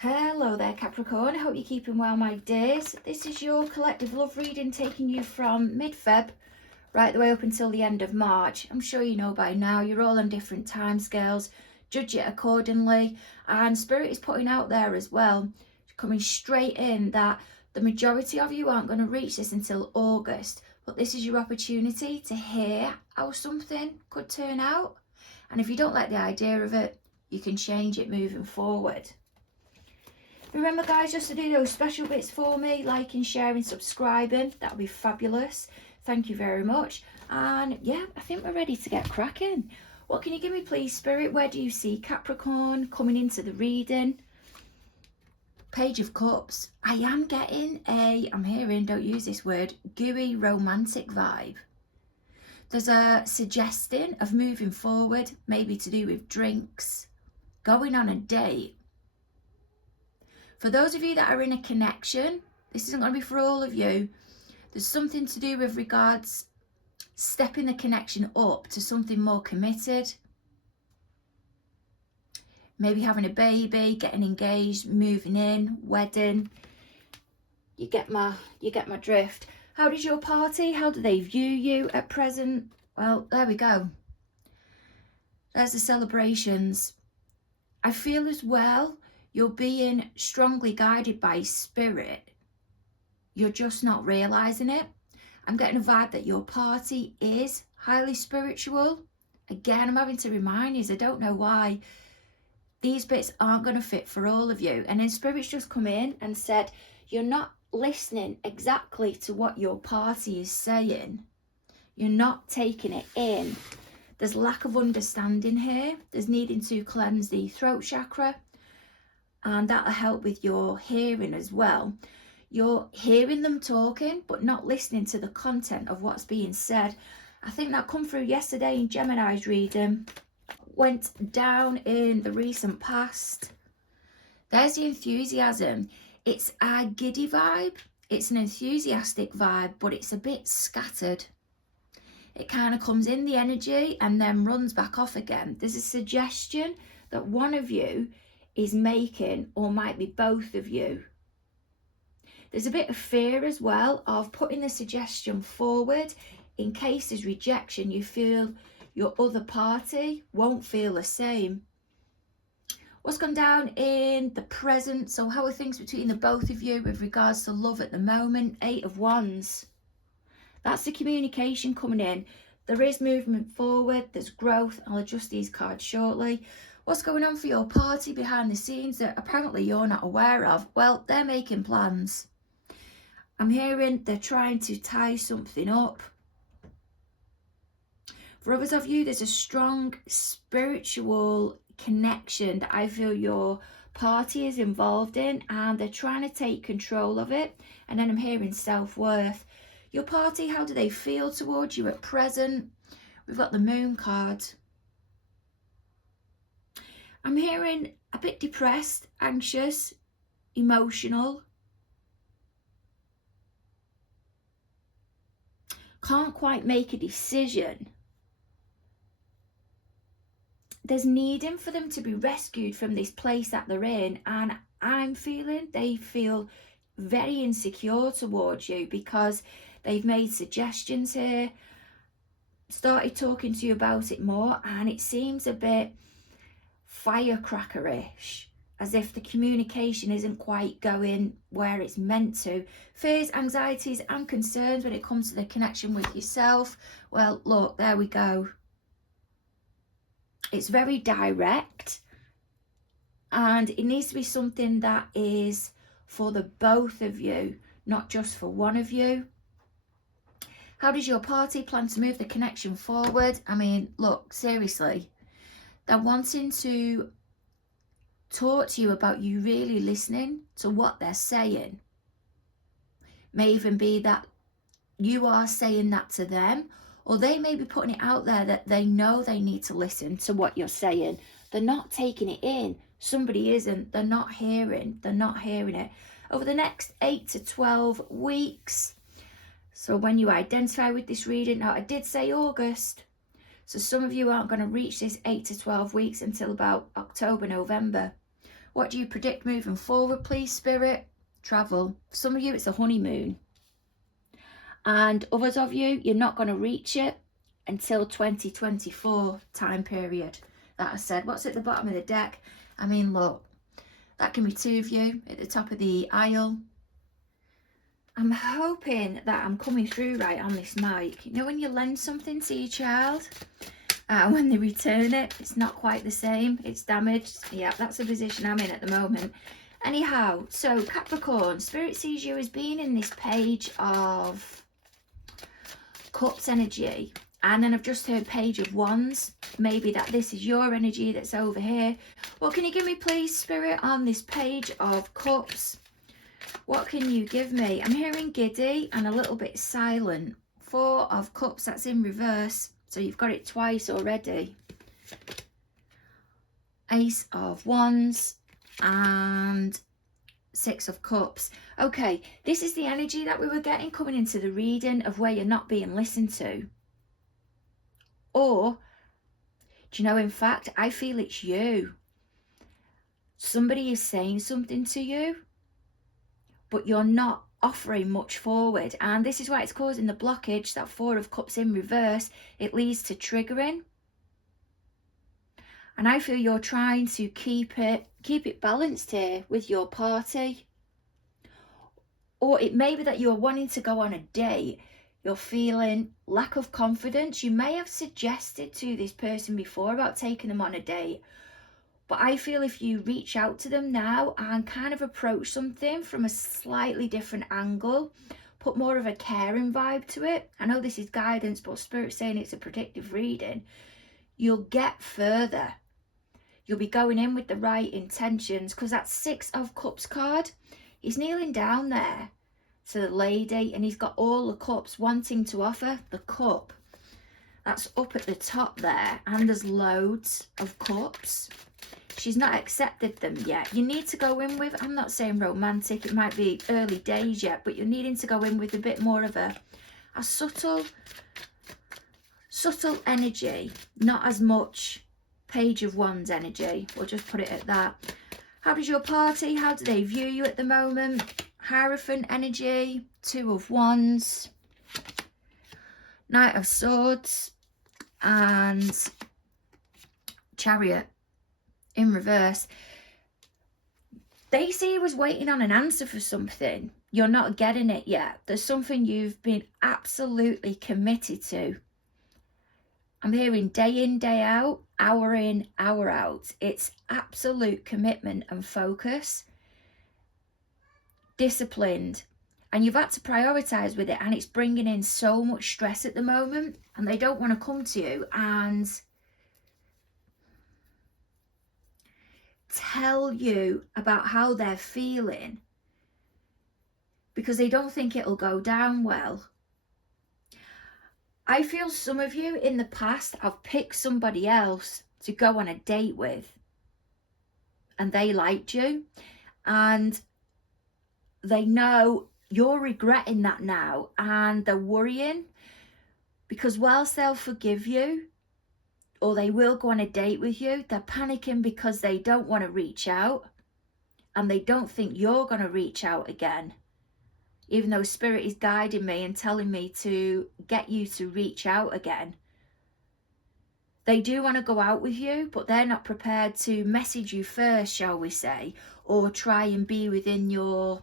Hello there, Capricorn. I hope you're keeping well, my dears. This is your collective love reading, taking you from mid-Feb right the way up until the end of March. I'm sure you know by now, you're all on different timescales. Judge it accordingly. And Spirit is putting out there as well, coming straight in, that the majority of you aren't going to reach this until August. But this is your opportunity to hear how something could turn out. And if you don't like the idea of it, you can change it moving forward. Remember, guys, just to do those special bits for me, liking, sharing, subscribing. That would be fabulous. Thank you very much. And yeah, I think we're ready to get cracking. What can you give me, please, Spirit? Where do you see Capricorn coming into the reading? Page of Cups. I am getting I'm hearing, don't use this word, gooey romantic vibe. There's a suggestion of moving forward, maybe to do with drinks, going on a date. For those of you that are in a connection, this isn't going to be for all of you. There's something to do with regards stepping the connection up to something more committed. Maybe having a baby, getting engaged, moving in, wedding. You get my drift. How does your party? How do they view you at present? Well, there we go. There's the celebrations. I feel as well, you're being strongly guided by Spirit. You're just not realising it. I'm getting a vibe that your party is highly spiritual. Again, I'm having to remind you, I don't know why. These bits aren't going to fit for all of you. And then Spirit's just come in and said, you're not listening exactly to what your party is saying. You're not taking it in. There's lack of understanding here. There's needing to cleanse the throat chakra. And that'll help with your hearing as well. You're hearing them talking, but not listening to the content of what's being said. I think that come through yesterday in Gemini's reading. Went down in the recent past. There's the enthusiasm. It's a giddy vibe. It's an enthusiastic vibe, but it's a bit scattered. It kind of comes in the energy and then runs back off again. There's a suggestion that one of you is making, or might be both of you. There's a bit of fear as well of putting the suggestion forward in case there's rejection. You feel your other party won't feel the same. What's gone down in the present? So how are things between the both of you with regards to love at the moment? 8 of Wands. That's the communication coming in. There is movement forward. There's growth. I'll adjust these cards shortly. What's going on for your party behind the scenes that apparently you're not aware of? Well, they're making plans. I'm hearing they're trying to tie something up. For others of you, there's a strong spiritual connection that I feel your party is involved in, and they're trying to take control of it. And then I'm hearing self-worth. Your party, how do they feel towards you at present? We've got the Moon card. I'm hearing a bit depressed, anxious, emotional. Can't quite make a decision. There's needing for them to be rescued from this place that they're in, and I'm feeling they feel very insecure towards you because they've made suggestions here, started talking to you about it more, and it seems a bit firecracker-ish, as if the communication isn't quite going where it's meant to. Fears, anxieties and concerns when it comes to the connection with yourself. Well, look, there we go. It's very direct, and it needs to be something that is for the both of you, not just for one of you. How does your party plan to move the connection forward? I mean, look, seriously, they're wanting to talk to you about you really listening to what they're saying. May even be that you are saying that to them, or they may be putting it out there that they know they need to listen to what you're saying. They're not taking it in. Somebody isn't. They're not hearing it. Over the next 8 to 12 weeks. So when you identify with this reading, now I did say August. So some of you aren't going to reach this 8 to 12 weeks until about October, November. What do you predict moving forward, please, Spirit? Travel. For some of you, it's a honeymoon. And others of you, you're not going to reach it until 2024 time period that I said. What's at the bottom of the deck? I mean, look, that can be two of you at the top of the aisle. I'm hoping that I'm coming through right on this mic. You know when you lend something to your child and when they return it, it's not quite the same. It's damaged. Yeah, that's the position I'm in at the moment. Anyhow, so Capricorn, Spirit sees you as being in this Page of Cups energy. And then I've just heard Page of Wands. Maybe that this is your energy that's over here. What can you give me, please, Spirit, on this Page of Cups? What can you give me? I'm hearing giddy and a little bit silent. 4 of Cups, that's in reverse. So you've got it twice already. Ace of Wands and 6 of Cups. Okay, this is the energy that we were getting coming into the reading of where you're not being listened to. Or, do you know, in fact, I feel it's you. Somebody is saying something to you, but you're not offering much forward. And this is why it's causing the blockage, that 4 of Cups in reverse. It leads to triggering. And I feel you're trying to keep it balanced here with your party. Or it may be that you're wanting to go on a date. You're feeling lack of confidence. You may have suggested to this person before about taking them on a date. But I feel if you reach out to them now and kind of approach something from a slightly different angle, put more of a caring vibe to it. I know this is guidance, but Spirit's saying it's a predictive reading. You'll get further. You'll be going in with the right intentions, because that 6 of Cups card, he's kneeling down there to the lady and he's got all the cups wanting to offer the cup. That's up at the top there, and there's loads of cups. She's not accepted them yet. You need to go in with, I'm not saying romantic, it might be early days yet, but you're needing to go in with a bit more of a subtle energy, not as much Page of Wands energy. We'll just put it at that. How does your party, how do they view you at the moment? Hierophant energy, 2 of Wands, Knight of Swords, and Chariot in reverse. They see you as waiting on an answer for something. You're not getting it yet. There's something you've been absolutely committed to. I'm hearing day in, day out, hour in, hour out. It's absolute commitment and focus. Disciplined. And you've had to prioritise with it, and it's bringing in so much stress at the moment, and they don't want to come to you and tell you about how they're feeling because they don't think it'll go down well. I feel some of you in the past have picked somebody else to go on a date with, and they liked you, and they know you're regretting that now, and they're worrying because whilst they'll forgive you or they will go on a date with you, they're panicking because they don't want to reach out and they don't think you're going to reach out again, even though Spirit is guiding me and telling me to get you to reach out again. They do want to go out with you, but they're not prepared to message you first, shall we say, or try and be within your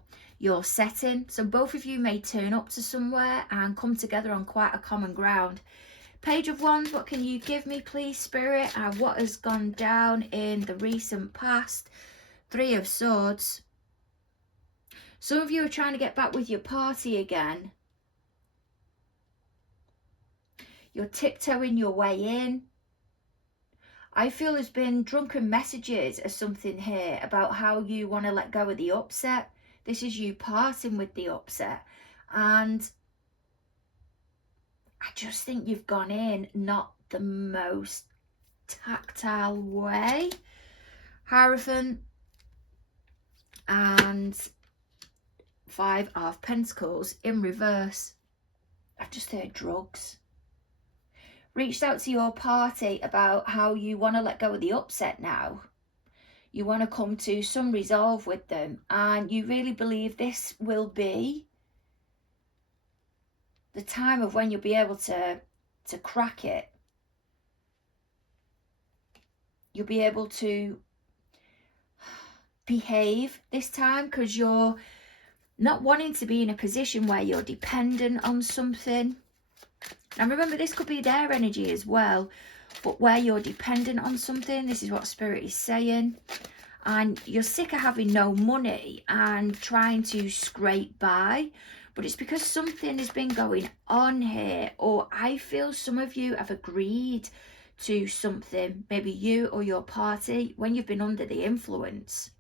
setting. So both of you may turn up to somewhere and come together on quite a common ground. Page of Wands, what can you give me, please, Spirit? And what has gone down in the recent past? 3 of Swords. Some of you are trying to get back with your party again. You're tiptoeing your way in. I feel there's been drunken messages or something here about how you want to let go of the upset. This is you parting with the upset. And I just think you've gone in not the most tactile way. Hierophant and 5 of Pentacles in reverse. I've just heard drugs. Reached out to your party about how you want to let go of the upset now. You want to come to some resolve with them, and you really believe this will be the time of when you'll be able to crack it. You'll be able to behave this time, because you're not wanting to be in a position where you're dependent on something. And remember, this could be their energy as well, but where you're dependent on something, this is what Spirit is saying. And you're sick of having no money and trying to scrape by, but it's because something has been going on here, or I feel some of you have agreed to something, maybe you or your party, when you've been under the influence.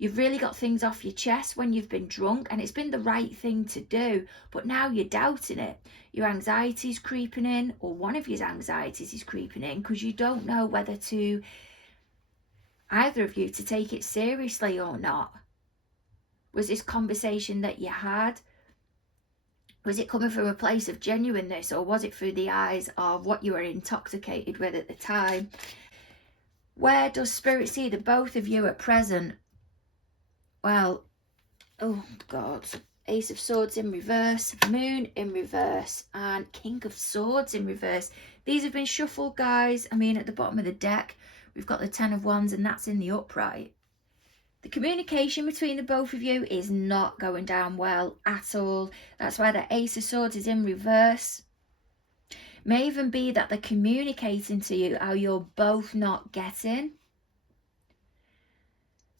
You've really got things off your chest when you've been drunk, and it's been the right thing to do, but now you're doubting it. Your anxiety's creeping in, or one of your anxieties is creeping in, because you don't know whether to, either of you, to take it seriously or not. Was this conversation that you had, was it coming from a place of genuineness, or was it through the eyes of what you were intoxicated with at the time? Where does Spirit see the both of you at present? Well, oh God, Ace of Swords in reverse, Moon in reverse, and King of Swords in reverse. These have been shuffled, guys. I mean, at the bottom of the deck, we've got the Ten of Wands, and that's in the upright. The communication between the both of you is not going down well at all. That's why the Ace of Swords is in reverse. May even be that they're communicating to you how you're both not getting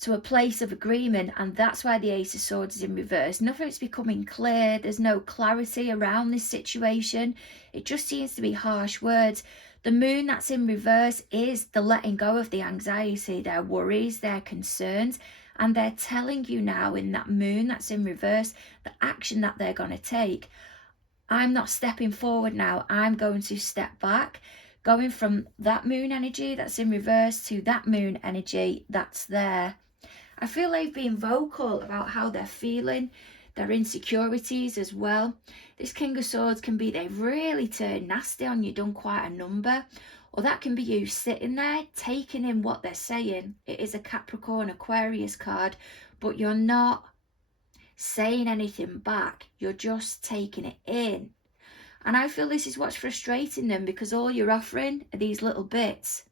to a place of agreement, and that's why the Ace of Swords is in reverse. Nothing's becoming clear. There's no clarity around this situation. It just seems to be harsh words. The Moon that's in reverse is the letting go of the anxiety, their worries, their concerns, and they're telling you now in that Moon that's in reverse the action that they're going to take. I'm not stepping forward now, I'm going to step back, going from that Moon energy that's in reverse to that Moon energy that's there. I feel they've been vocal about how they're feeling, their insecurities as well. This King of Swords can be they've really turned nasty on you, done quite a number. Or that can be you sitting there taking in what they're saying. It is a Capricorn Aquarius card, but you're not saying anything back. You're just taking it in. And I feel this is what's frustrating them, because all you're offering are these little bits.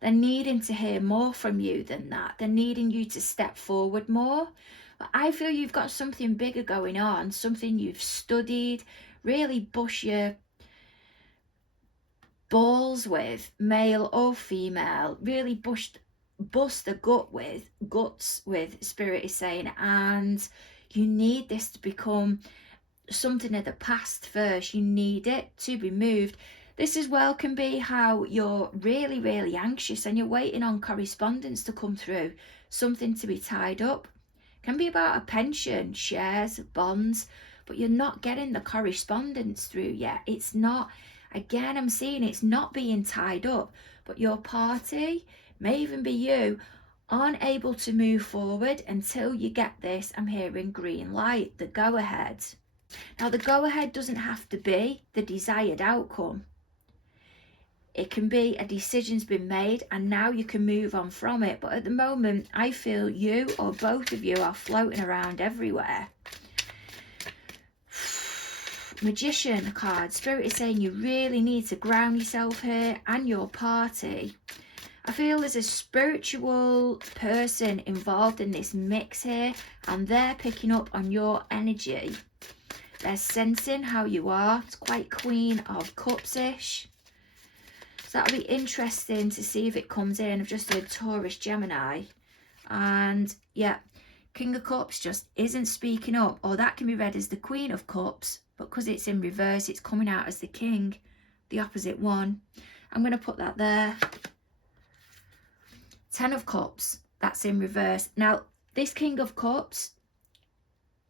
They're needing to hear more from you than that. They're needing you to step forward more. But I feel you've got something bigger going on, something you've studied, really bust your balls with, male or female, really bust the guts with, Spirit is saying, and you need this to become something of the past first. You need it to be moved. This as well can be how you're really, really anxious and you're waiting on correspondence to come through, something to be tied up. Can be about a pension, shares, bonds, but you're not getting the correspondence through yet. It's not, again, I'm seeing it's not being tied up, but your party, may even be you, aren't able to move forward until you get this, I'm hearing green light, the go ahead. Now, the go ahead doesn't have to be the desired outcome. It can be a decision's been made and now you can move on from it. But at the moment, I feel you or both of you are floating around everywhere. Magician card. Spirit is saying you really need to ground yourself here and your party. I feel there's a spiritual person involved in this mix here, and they're picking up on your energy. They're sensing how you are. It's quite Queen of Cups-ish. So that'll be interesting to see if it comes in. I've just heard Taurus, Gemini. And yeah, King of Cups just isn't speaking up. Or that can be read as the Queen of Cups, but because it's in reverse, it's coming out as the King, the opposite one. I'm going to put that there. Ten of Cups, that's in reverse. Now, this King of Cups,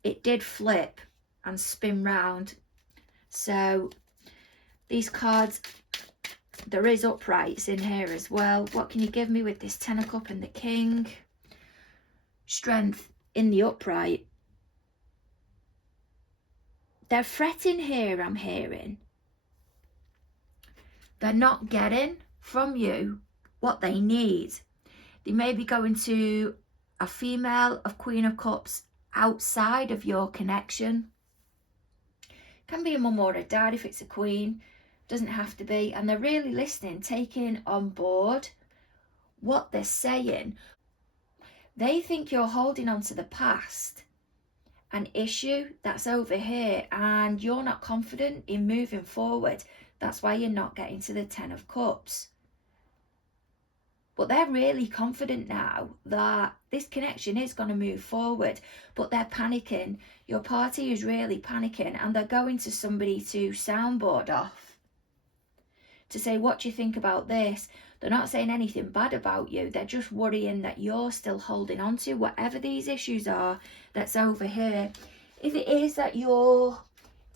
it did flip and spin round. So these cards, there is uprights in here as well. What can you give me with this Ten of Cups and the King? Strength in the upright. They're fretting here, I'm hearing. They're not getting from you what they need. They may be going to a female of Queen of Cups outside of your connection. Can be a mum or a dad if it's a queen, doesn't have to be. And they're really listening, taking on board what they're saying. They think you're holding on to the past, an issue that's over here, and you're not confident in moving forward. That's why you're not getting to the 10 of Cups. But they're really confident now that this connection is going to move forward, but they're panicking. Your party is really panicking, and they're going to somebody to soundboard off to say, what do you think about this? They're not saying anything bad about you. They're just worrying that you're still holding on to whatever these issues are that's over here. If it is that you're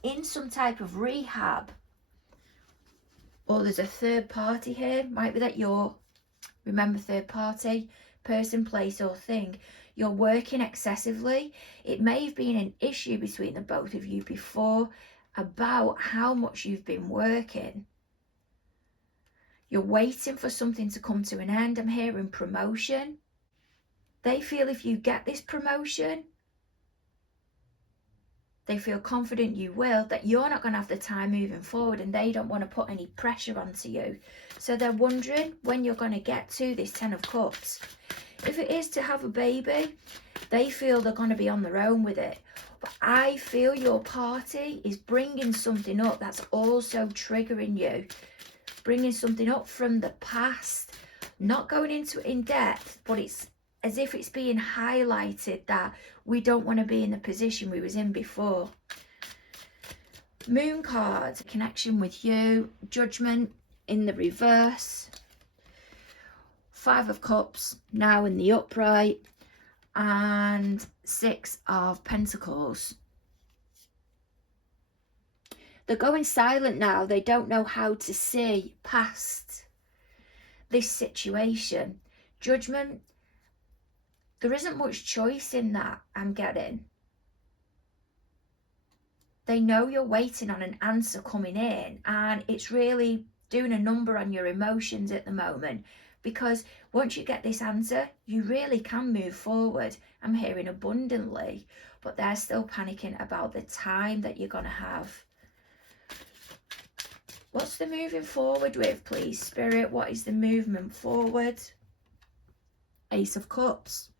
in some type of rehab, or there's a third party here, might be that you're, remember third party, person, place or thing, you're working excessively. It may have been an issue between the both of you before about how much you've been working. You're waiting for something to come to an end. I'm hearing promotion. They feel if you get this promotion, they feel confident you will, that you're not going to have the time moving forward, and they don't want to put any pressure onto you. So they're wondering when you're going to get to this 10 of Cups. If it is to have a baby, they feel they're going to be on their own with it. But I feel your party is bringing something up that's also triggering you. Bringing something up from the past. Not going into it in depth, but it's as if it's being highlighted that we don't want to be in the position we was in before. Moon card, connection with you, Judgment in the reverse, 5 of Cups now in the upright, and 6 of Pentacles. They're going silent now. They don't know how to see past this situation. Judgment, there isn't much choice in that, I'm getting. They know you're waiting on an answer coming in, and it's really doing a number on your emotions at the moment, because once you get this answer, you really can move forward. I'm hearing abundantly, but they're still panicking about the time that you're going to have. What's the moving forward with, please, Spirit? What is the movement forward? Ace of Cups.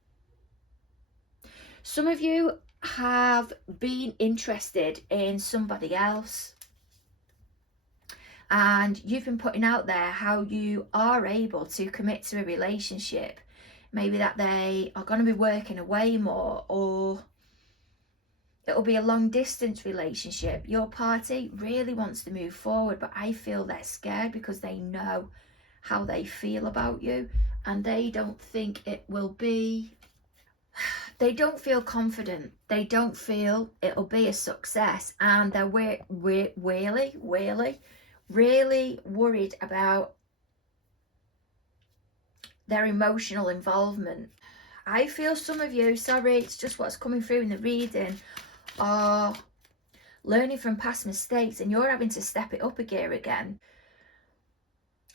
Some of you have been interested in somebody else, and you've been putting out there how you are able to commit to a relationship. Maybe that they are going to be working away more, or it'll be a long distance relationship. Your party really wants to move forward, but I feel they're scared because they know how they feel about you, and they don't think it will be, they don't feel confident. They don't feel it'll be a success, and they're really worried about their emotional involvement. I feel some of you, sorry, it's just what's coming through in the reading, are learning from past mistakes, and you're having to step it up a gear again.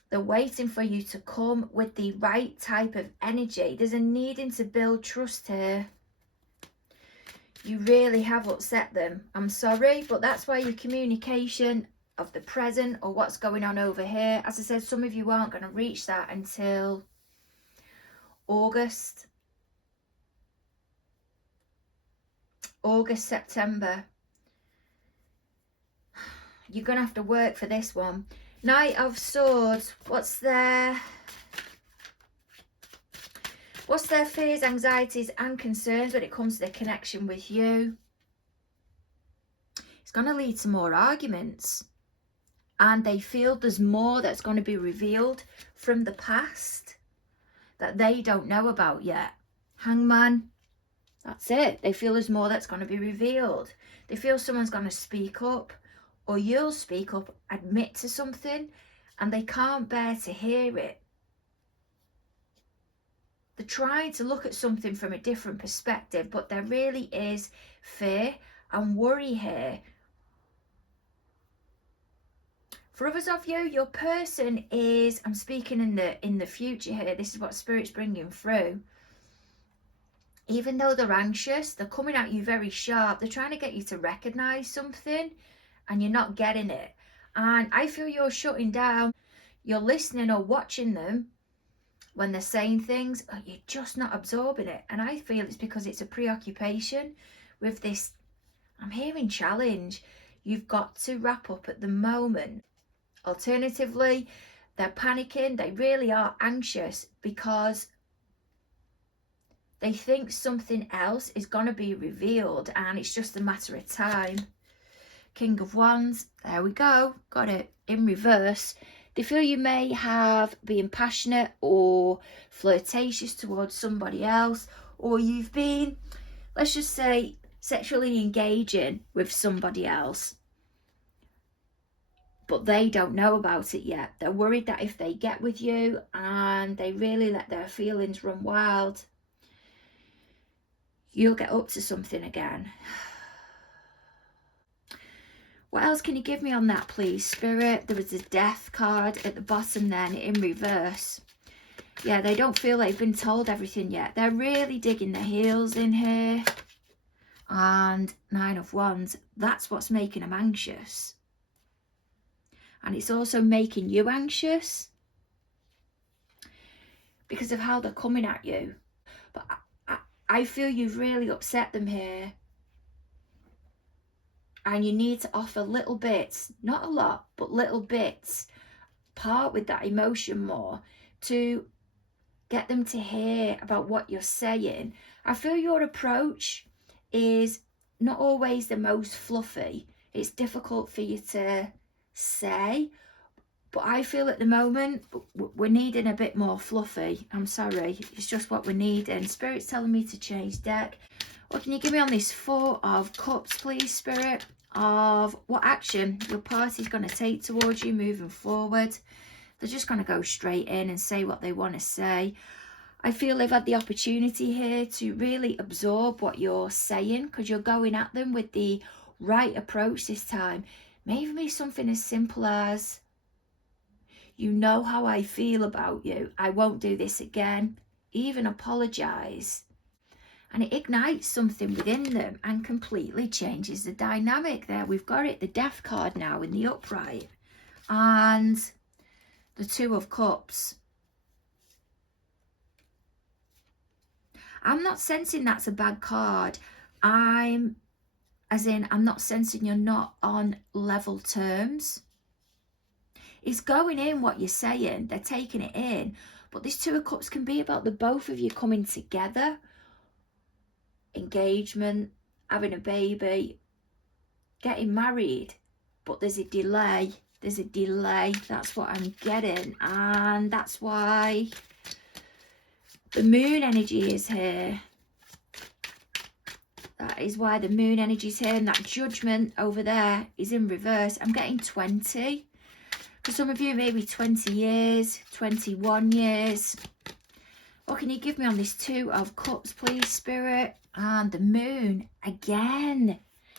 They're waiting for you to come with the right type of energy. There's a needing to build trust here. You really have upset them. I'm sorry, but that's why your communication of the present or what's going on over here, as I said, some of you aren't going to reach that until August, September. You're going to have to work for this one. Knight of Swords, what's their fears, anxieties and concerns when it comes to their connection with you? It's going to lead to more arguments, and they feel there's more that's going to be revealed from the past that they don't know about yet. Hangman, that's it. They feel there's more that's going to be revealed. They feel someone's going to speak up, or you'll speak up, admit to something, and they can't bear to hear it. They're trying to look at something from a different perspective, but there really is fear and worry here. For others of you, your person is, I'm speaking in the future here, this is what Spirit's bringing through. Even though they're anxious, they're coming at you very sharp. They're trying to get you to recognize something and you're not getting it. And I feel you're shutting down. You're listening or watching them when they're saying things, or you're just not absorbing it. And I feel it's because it's a preoccupation with this, I'm hearing challenge. You've got to wrap up at the moment. Alternatively, they're panicking. They really are anxious because they think something else is going to be revealed and it's just a matter of time. King of Wands, there we go, got it, in reverse. They feel you may have been passionate or flirtatious towards somebody else, or you've been, let's just say, sexually engaging with somebody else. But they don't know about it yet. They're worried that if they get with you and they really let their feelings run wild, you'll get up to something again. What else can you give me on that, please, Spirit? There was a Death card at the bottom then in reverse. Yeah, they don't feel they've been told everything yet. They're really digging their heels in here. And Nine of Wands, that's what's making them anxious. And it's also making you anxious because of how they're coming at you. But I feel you've really upset them here. And you need to offer little bits, not a lot, but little bits. Part with that emotion more to get them to hear about what you're saying. I feel your approach is not always the most fluffy. It's difficult for you to say. But I feel at the moment we're needing a bit more fluffy. I'm sorry, it's just what we're needing. Spirit's telling me to change deck. What can you give me on this Four of Cups, please, Spirit? Of what action your party's going to take towards you moving forward. They're just going to go straight in and say what they want to say. I feel they've had the opportunity here to really absorb what you're saying because you're going at them with the right approach this time. Maybe something as simple as, you know how I feel about you. I won't do this again. Even apologise. And it ignites something within them and completely changes the dynamic there. We've got it, the Death card now in the upright. And the Two of Cups. I'm not sensing that's a bad card. I'm not sensing you're not on level terms. It's going in what you're saying. They're taking it in. But this Two of Cups can be about the both of you coming together. Engagement, having a baby, getting married. But there's a delay. There's a delay. That's what I'm getting. And that's why the Moon energy is here. That is why the Moon energy is here. And that Judgment over there is in reverse. I'm getting 20. For some of you, maybe 20 years, 21 years. What can you give me on this Two of Cups, please, Spirit? And the Moon again.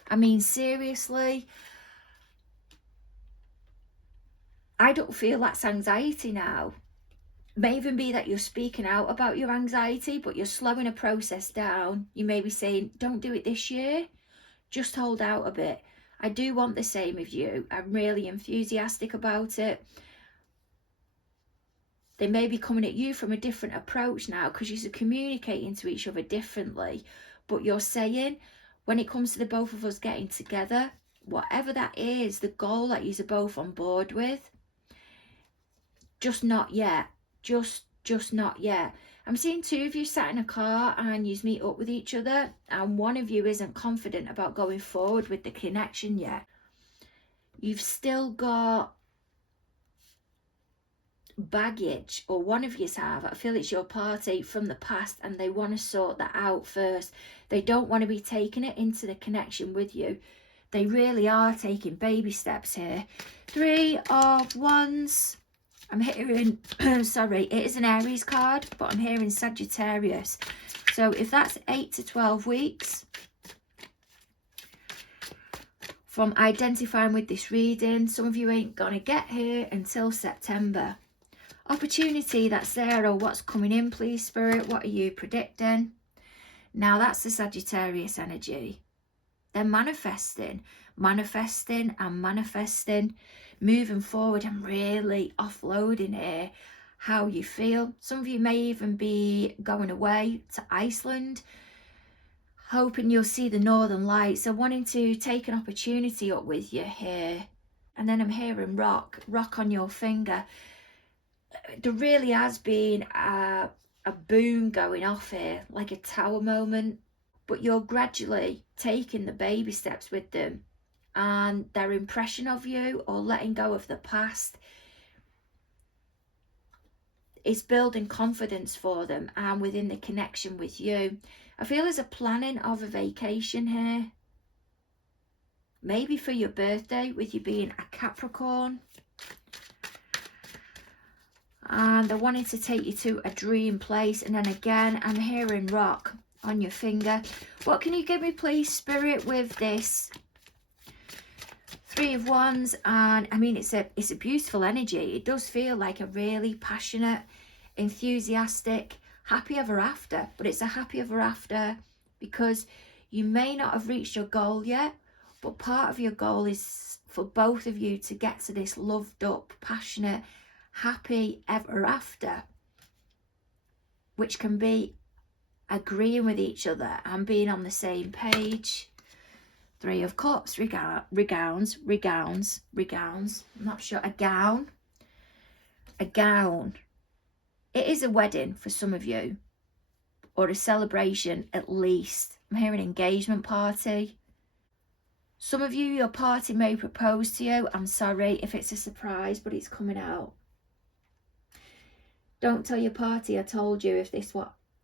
I mean, seriously, I don't feel that's anxiety now. May even be that you're speaking out about your anxiety, but you're slowing a process down. You may be saying, don't do it this year. Just hold out a bit. I do want the same of you. I'm really enthusiastic about it. They may be coming at you from a different approach now because you're communicating to each other differently. But you're saying, when it comes to the both of us getting together, whatever that is, the goal that you're both on board with, just not yet. Just not yet. I'm seeing two of you sat in a car and you meet up with each other and one of you isn't confident about going forward with the connection yet. You've still got baggage, or one of yous have. I feel it's your party from the past and they want to sort that out first. They don't want to be taking it into the connection with you. They really are taking baby steps here. Three of Wands. I'm hearing, sorry, it is an Aries card, but I'm hearing Sagittarius. So if that's 8 to 12 weeks, from identifying with this reading, some of you ain't gonna get here until September. Opportunity that's there, or what's coming in, please, Spirit. What are you predicting? Now that's the Sagittarius energy. They're manifesting, manifesting and manifesting, moving forward and really offloading here how you feel. Some of you may even be going away to Iceland, hoping you'll see the northern lights, so wanting to take an opportunity up with you here. And then I'm hearing rock on your finger. There really has been a boom going off here, like a tower moment, but you're gradually taking the baby steps with them, and their impression of you, or letting go of the past, is building confidence for them and within the connection with you. I feel there's a planning of a vacation here, maybe for your birthday, with you being a Capricorn. And they're wanting to take you to a dream place. And then again, I'm hearing rock on your finger. What can you give me, please, Spirit, with this Three of Wands? And I mean, it's a beautiful energy. It does feel like a really passionate, enthusiastic, happy ever after. But it's a happy ever after because you may not have reached your goal yet, but part of your goal is for both of you to get to this loved up, passionate, happy ever after, which can be agreeing with each other and being on the same page. Three of Cups, regowns. I'm not sure. A gown. It is a wedding for some of you, or a celebration at least. I'm hearing engagement party. Some of you, your party may propose to you. I'm sorry if it's a surprise, but it's coming out. Don't tell your party I told you if this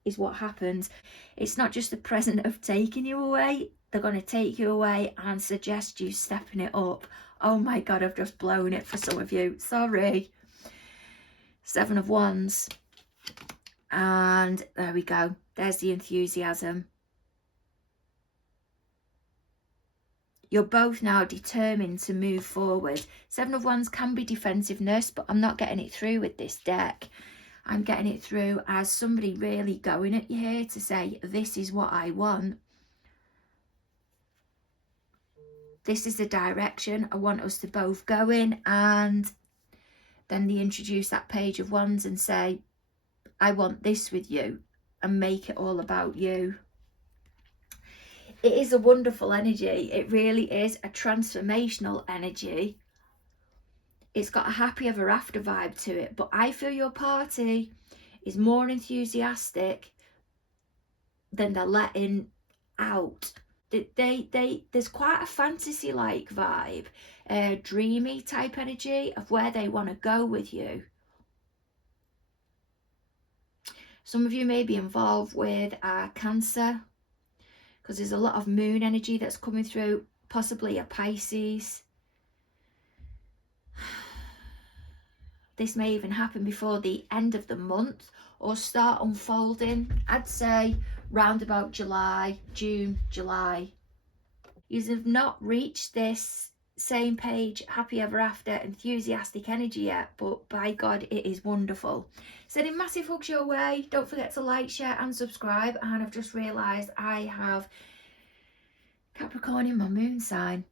is what happens. It's not just the present of taking you away. They're going to take you away and suggest you stepping it up. Oh my God, I've just blown it for some of you. Sorry. Seven of Wands. And there we go. There's the enthusiasm. You're both now determined to move forward. Seven of Wands can be defensiveness, but I'm not getting it through with this deck. I'm getting it through as somebody really going at you here to say, this is what I want. This is the direction I want us to both go in. And then they introduce that Page of Wands and say, I want this with you, and make it all about you. It is a wonderful energy. It really is a transformational energy. It's got a happy ever after vibe to it, but I feel your party is more enthusiastic than they're letting out. There's quite a fantasy-like vibe, dreamy type energy of where they want to go with you. Some of you may be involved with Cancer, because there's a lot of moon energy that's coming through, possibly a Pisces. This may even happen before the end of the month, or start unfolding, I'd say, round about June, July. You have not reached this same page, happy ever after, enthusiastic energy yet, but by God, it is wonderful. Sending massive hugs your way. Don't forget to like, share and subscribe. And I've just realised I have Capricorn in my moon sign.